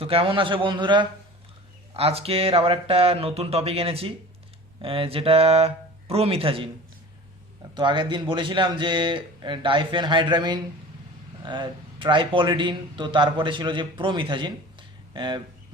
তো কেমন আছো বন্ধুরা? আজকের আবার একটা নতুন টপিক এনেছি, যেটা প্রোমিথাজিন। তো আগের দিন বলেছিলাম যে ডাইফেন হাইড্রামিন, ট্রাইপলিডিন, তো তারপরে ছিল যে প্রোমিথাজিন,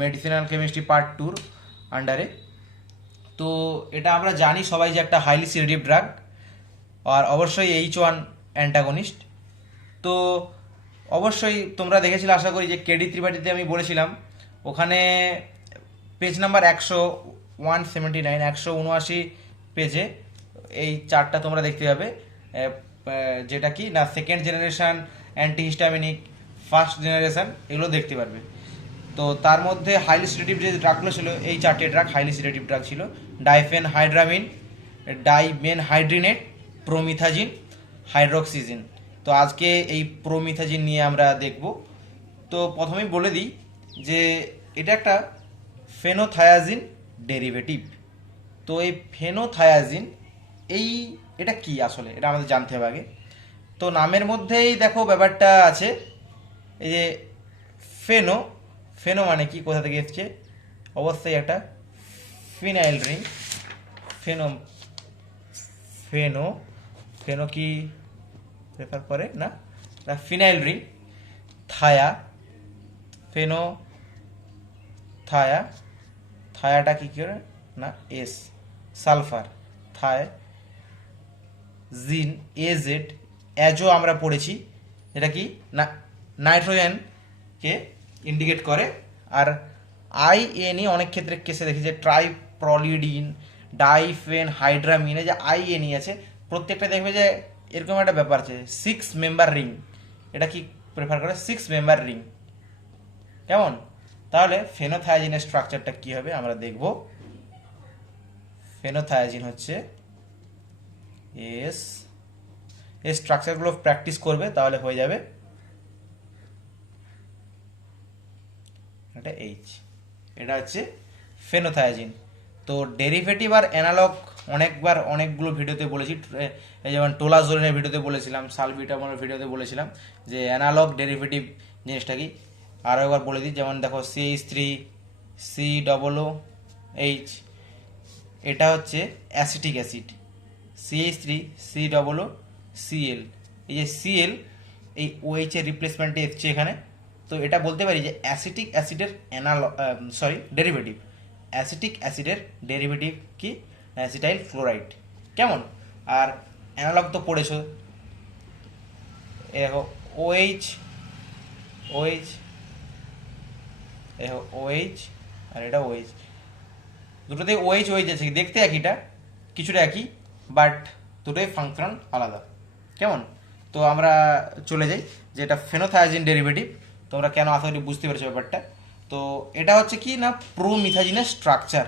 মেডিসিনাল কেমিস্ট্রি পার্ট টুর আন্ডারে। তো এটা আমরা জানি সবাই যে একটা হাইলি সিডেটিভ ড্রাগ, আর অবশ্যই H1 অ্যান্টাগনিস্ট। তো অবশ্যই তোমরা দেখেছিলে আশা করি যে কেডি ত্রিপাঠীতে আমি বলেছিলাম, ওখানে পেজ নাম্বার 179 179 পেজে এই চার্টটা তোমরা দেখতে পাবে। যেটা কি না, second generation antihistaminic, first generation, এগুলো দেখতে পারবে। তো তার মধ্যে হাইলি সিডেটিভ যে ড্রাগগুলো ছিল, এই চারটে ড্রাগ হাইলি সিডেটিভ ড্রাগ ছিল: ডাইফেন হাইড্রামিন, ডাইমেন হাইড্রিনেট, প্রোমিথাজিন, হাইড্রোক্সিজিন। তো আজকে এই প্রোমিথাজিন নিয়ে আমরা দেখব। তো প্রথমেই বলে দিই যে এটা একটা ফেনোথায়াজিন ডেরিভেটিভ। তো এই ফেনোথায়াজিন, এই এটা কি আসলে, এটা আমাদের জানতে হবে আগে। তো নামের মধ্যেই দেখো ব্যাপারটা আছে, এই যে ফেনো, ফেনো মানে কি, কোথা থেকে এসছে? অবশ্যই একটা ফিনাইল রিং। ফেনো, ফেনো, ফেনো কি প্রেফার করে না, ফিনাইল রিং। থায়া, ফেনো থায়া, থায়াটা কি করে না, এস, সালফার, থায়, জিন, এজেড, অ্যাজো আমরা পড়েছি, এটা কি না, নাইট্রোজেনকে ইন্ডিকেট করে। আর আইএনই অনেক ক্ষেত্রে কেসে দেখি যে ট্রাইপ্রলিডিন, ডাইফেন হাইড্রামিন, এই যে আইএনই আছে প্রত্যেকটা, দেখবে যে এরকম একটা ব্যাপার আছে, 6 মেম্বার রিং। এটা কি প্রেফার করে? 6 মেম্বার রিং। কেমন? তাহলে ফেনোথায়াজিনের স্ট্রাকচারটা কি হবে আমরা দেখব। ফেনোথায়াজিন হচ্ছে এস, এই স্ট্রাকচারগুলো প্র্যাকটিস করবে তাহলে হয়ে যাবে। এটা এইচ, এটা হচ্ছে ফেনোথায়াজিন। তো ডেরিভেটিভ আর অ্যানালগ অনেকবার অনেকগুলো ভিডিওতে বলেছি, এই যেমন টোলাজোলিনের ভিডিওতে বলেছিলাম, সালবিটামলের ভিডিওতে বলেছিলাম যে অ্যানালগ ডেরিভেটিভ জিনিসটা কি। আরও একবার বলে দিই, যেমন দেখো CH3 COOH, এটা হচ্ছে অ্যাসিটিক অ্যাসিড। CH3 COOCl, এই যে Cl, এই OH এর রিপ্লেসমেন্টে এসছে এখানে। তো এটা বলতে পারি যে অ্যাসিটিক অ্যাসিডের ডেরিভেটিভ। অ্যাসিটিক অ্যাসিডের ডেরিভেটিভ কি? Acetyl chloride. কেমন? আর অ্যানালগ তো পড়েছো, এ দেখো OH, OH, দেখো OH, আর এটা OH, দুটোতে OH OH আছে, দেখতে একইটা, কিছুটা একই, বাট দুটোই ফাংশন আলাদা। কেমন? তো আমরা চলে যাই যে এটা ফেনোথায়াজিন ডেরিভেটিভ, তোমরা কেন আশা করি বুঝতে পেরেছো ব্যাপারটা। তো এটা হচ্ছে কি না, প্রোমিথাজিনের স্ট্রাকচার।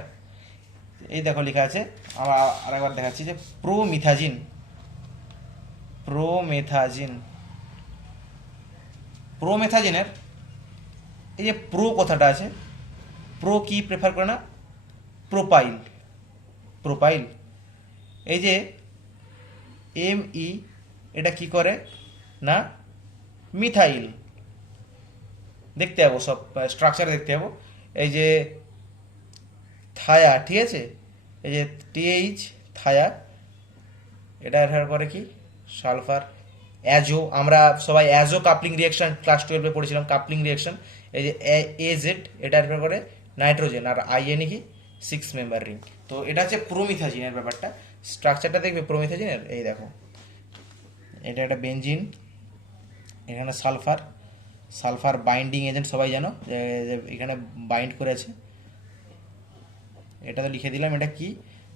এই দেখো লেখা আছে, আমরা আরেকবার দেখাচ্ছি যে প্রোমিথাজিন, প্রোমেথাজিন, প্রোমেথাজিনের এই যে প্রো কথাটা আছে, প্রো কি প্রেফার করে না, প্রোপাইল, প্রোপাইল। এই যে ME, এটা কি করে না, মিথাইল। দেখতে যাবো সব স্ট্রাকচার দেখতে যাবো। এই যে থায়া, ঠিক আছে, এই যে TH থায়া, এটা রেফার করে কি, সালফার। অ্যাজো, আমরা সবাই অ্যাজো কাপলিং রিয়াকশন ক্লাস 12-এ পড়েছিলাম, কাপলিং রিয়াকশন। এই যে AZ, এটা রেফার করে নাইট্রোজেন। আর IN কি, 6 মেম্বার রিং। তো এটা হচ্ছে প্রোমিথাজিনের ব্যাপারটা। স্ট্রাকচারটা দেখবে প্রোমিথাজিনের, এই দেখো, এটা একটা বেঞ্জিন, এখানে সালফার, সালফার বাইন্ডিং এজেন্ট সবাই জানো যে এখানে বাইন্ড করেছে, এটা তো লিখে দিলাম। এটা কি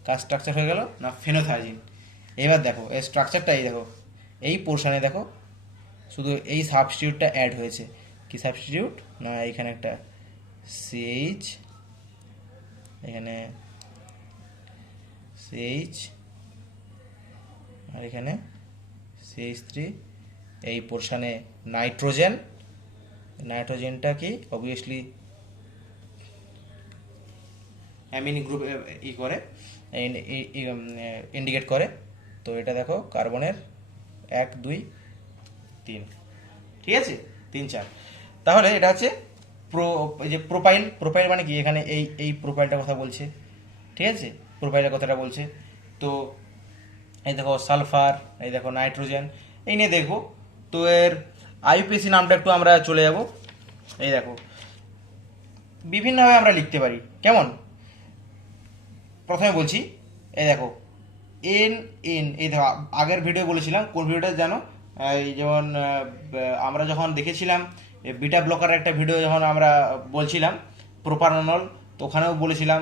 কার স্ট্রাকচার হয়ে গেল না, ফেনোথায়াজিন। এবার দেখো এই স্ট্রাকচারটা, এই দেখো এই পোর্শনে দেখো শুধু এই সাবস্টিটিউটটা অ্যাড হয়েছে। কি সাবস্টিটিউট না, এখানে একটা CH, এখানে CH, আর এখানে CH3, এই পোর্শনে নাইট্রোজেন। নাইট্রোজেনটা কি অবভিয়াসলি অ্যামিনি গ্রুপ ই করে, ইন্ডিকেট করে। তো এটা দেখো কার্বনের 1 2 3, ঠিক আছে, 3 4। তাহলে এটা হচ্ছে এই যে প্রোপাইল, প্রোপাইল মানে কি, এখানে এই প্রোপাইলটার কথা বলছে, ঠিক আছে, প্রোপাইলের কথাটা বলছে। তো এই দেখো সালফার, এই দেখো নাইট্রোজেন, এই নিয়ে দেখবো। তো এর আইউপিএসি নামটা একটু আমরা চলে যাব। এই দেখো বিভিন্নভাবে আমরা লিখতে পারি, কেমন? প্রথমে বলছি, এই দেখো এন এন, এই দেখো আগের ভিডিও বলেছিলাম, কোন ভিডিওটা জানো, এই যেমন আমরা যখন দেখেছিলাম বিটা ব্লকারের একটা ভিডিও, যখন আমরা বলছিলাম প্রোপানল, তো ওখানেও বলেছিলাম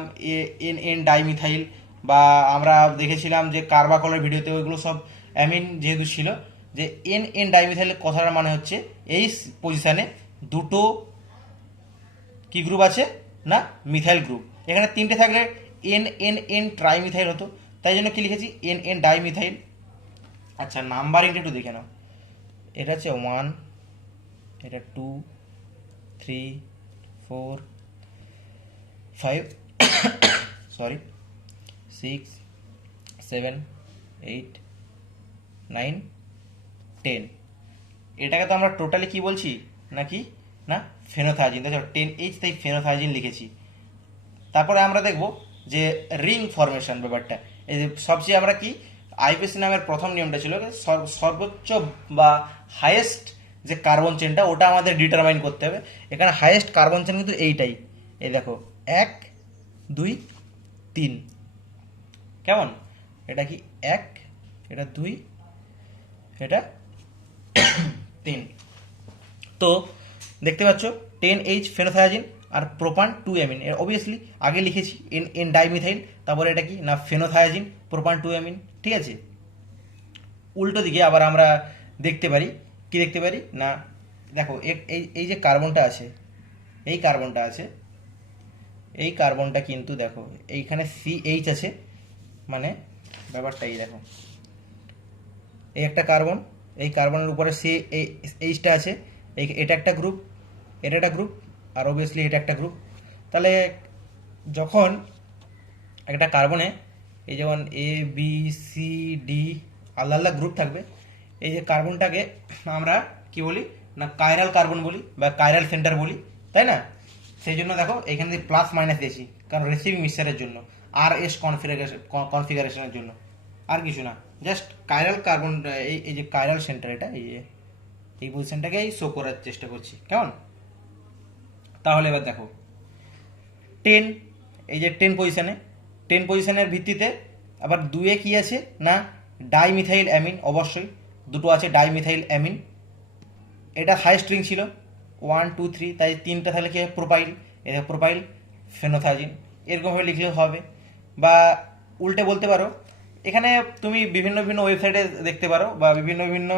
এন এন ডাইমিথাইল, বা আমরা দেখেছিলাম যে কার্বাকলের ভিডিওতে, ওইগুলো সব অ্যামিন যেহেতু ছিল, যে এন এন ডাইমিথাইলের কথাটার মানে হচ্ছে এই পজিশানে দুটো কি গ্রুপ আছে না, মিথাইল গ্রুপ। এখানে তিনটে থাকলে এন এন এন ট্রাইমিথাইল হতো, তাই জন্য কি লিখেছি এন এন ডাইমিথাইল। আচ্ছা নাম্বারিংটা একটু দেখে নাও, এটা হচ্ছে 1, এটা 2, 3, 4, 5, সরি 6, 7, 8, 9, 10। এটাকে তো আমরা টোটালি কি বলছি নাকি না, ফেনোথায়াজিন, তাই 10H, তাই ফেনোথায়াজিন লিখেছি। তারপরে আমরা দেখব যে রিং ফরমেশন ব্যাপারটা, এই যে সবচেয়ে আমরা কি আইপিএসি নামের প্রথম নিয়মটা ছিল সর্বোচ্চ বা হাইয়েস্ট যে কার্বন চেনটা, ওটা আমাদের ডিটারমাইন করতে হবে। এখানে হাইয়েস্ট কার্বন চেন কিন্তু এইটাই, এই দেখো 1, 2, 3, কেমন? এটা কি 1, এটা 2, এটা 3। তো দেখতে পাচ্ছ 10H ফেনোথায়াজিন আর প্রোপান 2 অ্যামিন, অবভিয়াসলি আগে লিখেছি এন এন ডাইমিথাইল, তারপরে এটা কি না ফেনোথায়াজিন প্রোপান 2 অ্যামিন, ঠিক আছে। উল্টো দিকে আবার আমরা দেখতে পারি, কি দেখতে পারি না, দেখো এই এই যে কার্বনটা আছে, এই কার্বনটা আছে, এই কার্বনটা কিন্তু দেখো এইখানে CH আছে, মানে ব্যাপারটা এই দেখো, এই একটা কার্বন, এই কার্বনের উপরে এইচটা আছে, এটা একটা গ্রুপ, এটা একটা গ্রুপ, আর অবভিয়াসলি এটা একটা গ্রুপ। তাহলে যখন একটা কার্বনে এই যেমন ABCD আলাদা আলাদা গ্রুপ থাকবে, এই যে কার্বনটাকে আমরা কি বলি না কাইরাল কার্বন বলি বা কাইরাল সেন্টার বলি, তাই না? সেই জন্য দেখো এখানে প্লাস মাইনাস দিয়েছি, কারণ রিসিভিং মিক্সচারের জন্য, RS কনফিগারেশনের জন্য, আর কিছু না, জাস্ট কাইরাল কার্বন, এই যে কাইরাল সেন্টার, এটা এই পজিশনটাকেই শো করার চেষ্টা করছি, কেমন? তাহলে এবার দেখো 10, এই যে 10 পজিশনের ভিত্তিতে আবার 2-এ কি আছে না ডাইমিথাইল অ্যামিন, অবশ্যই দুটো আছে ডাইমিথাইল অ্যামিন, এটা হাই স্ট্রিং ছিল 1, 2, 3, তাই 3টা থাকলে কি প্রোপাইল, এটা প্রোপাইল ফেনোথায়াজিন, এরকমভাবে লিখলেও হবে। বা উল্টে বলতে পারো, এখানে তুমি বিভিন্ন বিভিন্ন ওয়েবসাইটে দেখতে পারো বা বিভিন্ন বিভিন্ন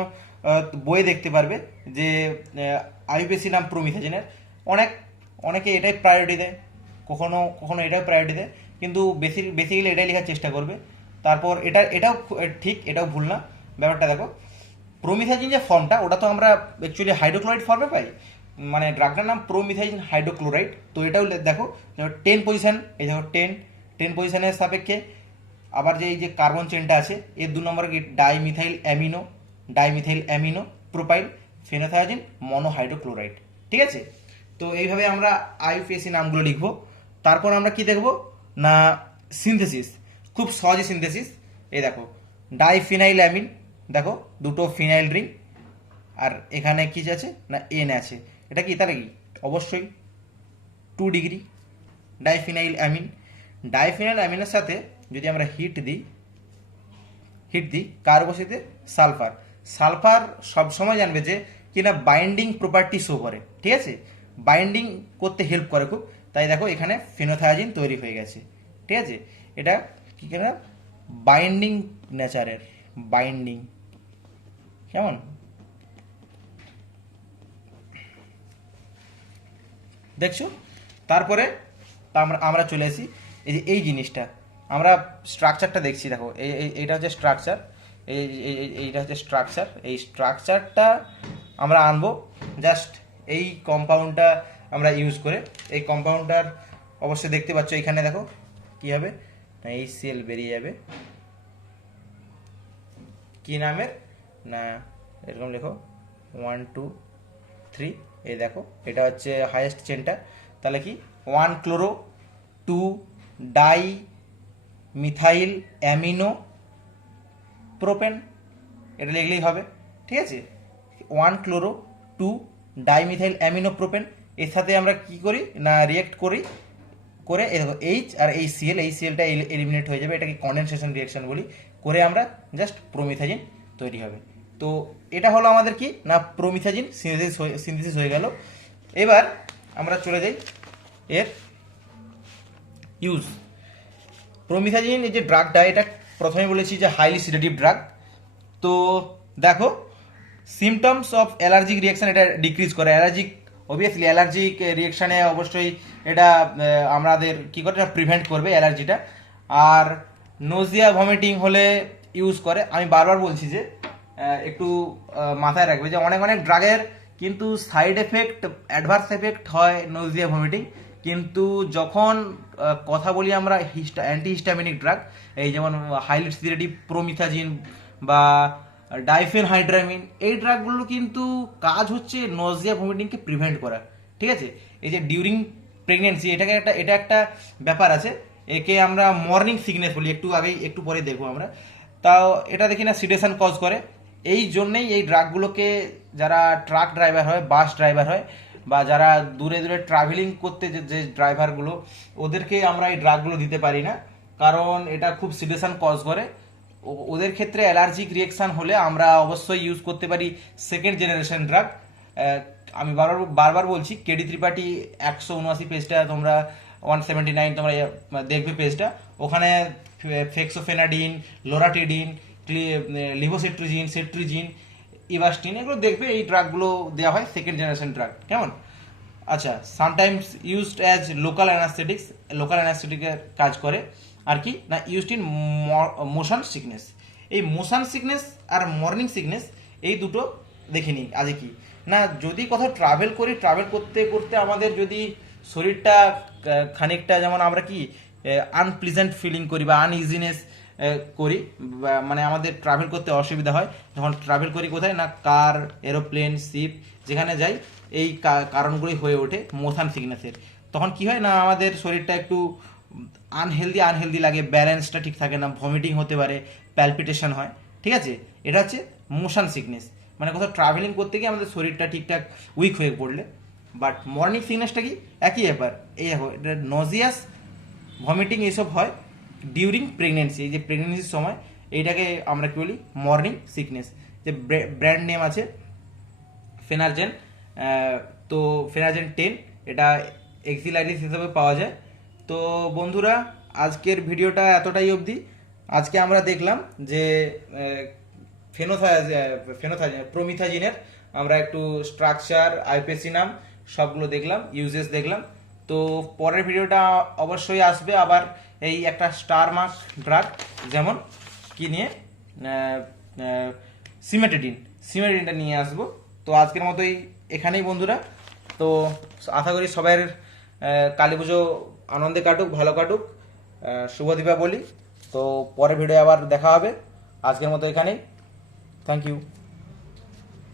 বই দেখতে পারবে যে আইউপিএসি নাম প্রোমিথাজিনের, অনেকে এটাই প্রায়োরিটি দেয়, কখনো কখনো এটাও প্রায়োরিটি দেয়, কিন্তু বেসিক্যালি এটাই লেখার চেষ্টা করবে। তারপর এটাও ঠিক, এটাও ভুল না। ব্যাপারটা দেখো, প্রোমিথাজিন যে ফর্মটা, ওটা তো আমরা অ্যাকচুয়ালি হাইড্রোক্লোরাইড ফর্মে পাই, মানে ড্রাগটার নাম প্রোমিথাজিন হাইড্রোক্লোরাইড। তো এটাও দেখো 10 পজিশন, এই দেখো 10 পজিশনের সাপেক্ষে আবার যে এই যে কার্বন চেনটা আছে, এর 2 নম্বরে কি ডাইমিথাইল অ্যামিনো প্রোপাইল ফেনোথায়াজিন মনোহাইড্রোক্লোরাইড, ঠিক আছে। তো এইভাবে আমরা আইউপিএসি নামগুলো লিখবো। তারপর আমরা কি দেখবো না সিনথেসিস, খুব সহজে সিনথেসিস। এই দেখো ডাইফিনাইল অ্যামিন, দেখো দুটো ফিনাইল রিং, আর এখানে কি আছে না এন আছে, এটা কি তাহলে কি অবশ্যই 2 ডিগ্রি ডাইফিনাইল অ্যামিন। ডাইফিনাইল অ্যামিনের সাথে যদি আমরা হিট দিই কার বসিতে সালফার, সালফার সবসময় জানবে যে কিনা বাইন্ডিং প্রপার্টি শো করে, ঠিক আছে, বাইন্ডিং করতে হেল্প করে খুব, তাই দেখো এখানে ফেনোথায়াজিন তৈরি হয়ে গেছে, ঠিক আছে। এটা কি কিনা বাইন্ডিং নেচারের, বাইন্ডিং, কেমন? দেখছো? তারপরে আমরা চলে আসি এই জিনিসটা, আমরা স্ট্রাকচারটা দেখছি, দেখো এইটা হচ্ছে স্ট্রাকচার, এইটা হচ্ছে স্ট্রাকচার, এই স্ট্রাকচারটা আমরা আনবো জাস্ট এই কম্পাউন্ডটা আমরা ইউজ করে। এই কম্পাউন্ডটার অবশ্যই দেখতে পাচ্ছ এখানে, দেখো কি হবে না এই সেল বেরিয়ে যাবে, কি নামের না এরকম লেখো 1, 2, 3, এই দেখো এটা হচ্ছে হাইয়েস্ট চেনটা। তাহলে কি 1 chloro 2 die methyl amino propane, এটা লিখলেই হবে। ঠিক আছে, 1 ক্লোরো 2 ডাইমিথাইল অ্যামিনো প্রোপেন, এর সাথে আমরা কি করি না রিয়েক্ট করি করে এইচ আর এই সিএলটা এলিমিনেট হয়ে যাবে, এটাকে কন্ডেনসেশন রিয়াকশন বলি, করে আমরা জাস্ট প্রোমিথাজিন তৈরি হবে। তো এটা হলো আমাদের কি না প্রোমিথাজিন সিনথেসিস হয়ে গেল। এবার আমরা চলে যাই এর ইউজ। প্রোমিথাজিন এই যে ড্রাগটা, এটা প্রথমে বলেছি যে হাইলি সিডেটিভ ড্রাগ। তো দেখো সিমটমস অফ অ্যালার্জিক রিয়াকশন এটা ডিক্রিজ করে। অবভিয়াসলি অ্যালার্জিক রিয়াকশানে অবশ্যই এটা আমাদের কী করে প্রিভেন্ট করবে অ্যালার্জিটা। আর নোজিয়া ভমিটিং হলে ইউজ করে। আমি বারবার বলছি যে একটু মাথায় রাখবে যে অনেক অনেক ড্রাগের কিন্তু সাইড এফেক্ট, অ্যাডভার্স এফেক্ট হয় নোজিয়া ভমিটিং, কিন্তু যখন কথা বলি আমরা অ্যান্টিহিস্টামিনিক ড্রাগ, এই যেমন হাইলি সিডেটিভ প্রোমিথাজিন বা ডাইফেনহাইড্রামিন, এই ড্রাগগুলো কিন্তু কাজ হচ্ছে নজিয়া ভমিটিংকে প্রিভেন্ট করা। ঠিক আছে, এই যে ডিউরিং প্রেগনেন্সি এটা একটা ব্যাপার আছে, একে আমরা মর্নিং সিকনেস বলি, একটু পরে দেখবো আমরা। তাও এটা দেখি না সিডেশন কজ করে। এই জন্যেই এই ড্রাগগুলোকে যারা ট্রাক ড্রাইভার হয়, বাস ড্রাইভার হয়, বা যারা দূরে দূরে ট্রাভেলিং করতে যে ড্রাইভারগুলো, ওদেরকে আমরা এই ড্রাগগুলো দিতে পারি না, কারণ এটা খুব সিডেশন কজ করে। ওদের ক্ষেত্রে অ্যালার্জিক রিয়েকশন হলে আমরা অবশ্যই ইউজ করতে পারি সেকেন্ড জেনারেশন ড্রাগ। আমি বারবার বলছি, কেডি ত্রিপাঠী 179 পেজটা তোমরা 179 তোমরা দেখবে পেজটা, ওখানে ফেক্সোফেনাডিন, লোরাটিডিন, লিভোসিট্রিজিন, সেট্রিজিন, ইভাস্টিন, এগুলো দেখবে। এই ড্রাগগুলো দেওয়া হয় সেকেন্ড জেনারেশন ড্রাগ, কেমন? আচ্ছা, সামটাইমস ইউজড অ্যাজ লোকাল অ্যানাস্থেটিকের কাজ করে। আর কি না ইউজড ইন মোশন সিকনেস। এই মোশন সিকনেস আর মর্নিং সিকনেস এই দুটো দেখে নিই আজকে কি না, যদি কোথাও ট্রাভেল করতে করতে আমাদের যদি শরীরটা খানিকটা, যেমন আমরা কি আনপ্লিজেন্ট ফিলিং করি বা আনইজিনেস করি, মানে আমাদের ট্রাভেল করতে অসুবিধা হয়, যখন ট্রাভেল করি কোথায় না কার, এরোপ্লেন, শিপ, যেখানে যাই, এই কারণগুলি হয়ে ওঠে মোশন সিকনেসের। তখন কি হয় না আমাদের শরীরটা একটু আনহেলদি লাগে, ব্যালেন্সটা ঠিক থাকে না, ভমিটিং হতে পারে, প্যালপিটেশন হয়। ঠিক আছে, এটা হচ্ছে মোশন সিকনেস, মানে কোথাও ট্রাভেলিং করতে গিয়ে আমাদের শরীরটা ঠিকঠাক উইক হয়ে পড়লে। বাট মর্নিং সিকনেসটা কি একই ব্যাপার, এই দেখো এটা নজিয়াস ভমিটিং এইসব হয় ডিউরিং প্রেগনেন্সি। এই যে প্রেগনেন্সির সময় এইটাকে আমরা কি বলি মর্নিং সিকনেস। যে ব্র্যান্ড নেম আছে ফেনারজেন, তো ফেনারজেন 10, এটা এক্সিলাইটিস হিসেবে পাওয়া যায়। তো বন্ধুরা, আজকের ভিডিওটা এতটাই অবধি। আজকে আমরা দেখলাম যে প্রোমিথাজিনের আমরা একটু স্ট্রাকচার, আইপিএসি নাম সবগুলো দেখলাম, ইউজেস দেখলাম। তো পরের ভিডিওটা অবশ্যই আসবে আবার এই একটা স্টার মার্ক ড্রাগ, যেমন কি নিয়ে সিমেটিডিনটা নিয়ে আসবো। তো আজকের মতোই এখানেই বন্ধুরা। তো আশা করি সবাই কালী পুজো আনন্দে কাটুক, ভালো কাটুক, শুভ দীপাবলি। তো পরের ভিডিও আবার দেখা হবে, আজকের মতো এখানেই। Thank you.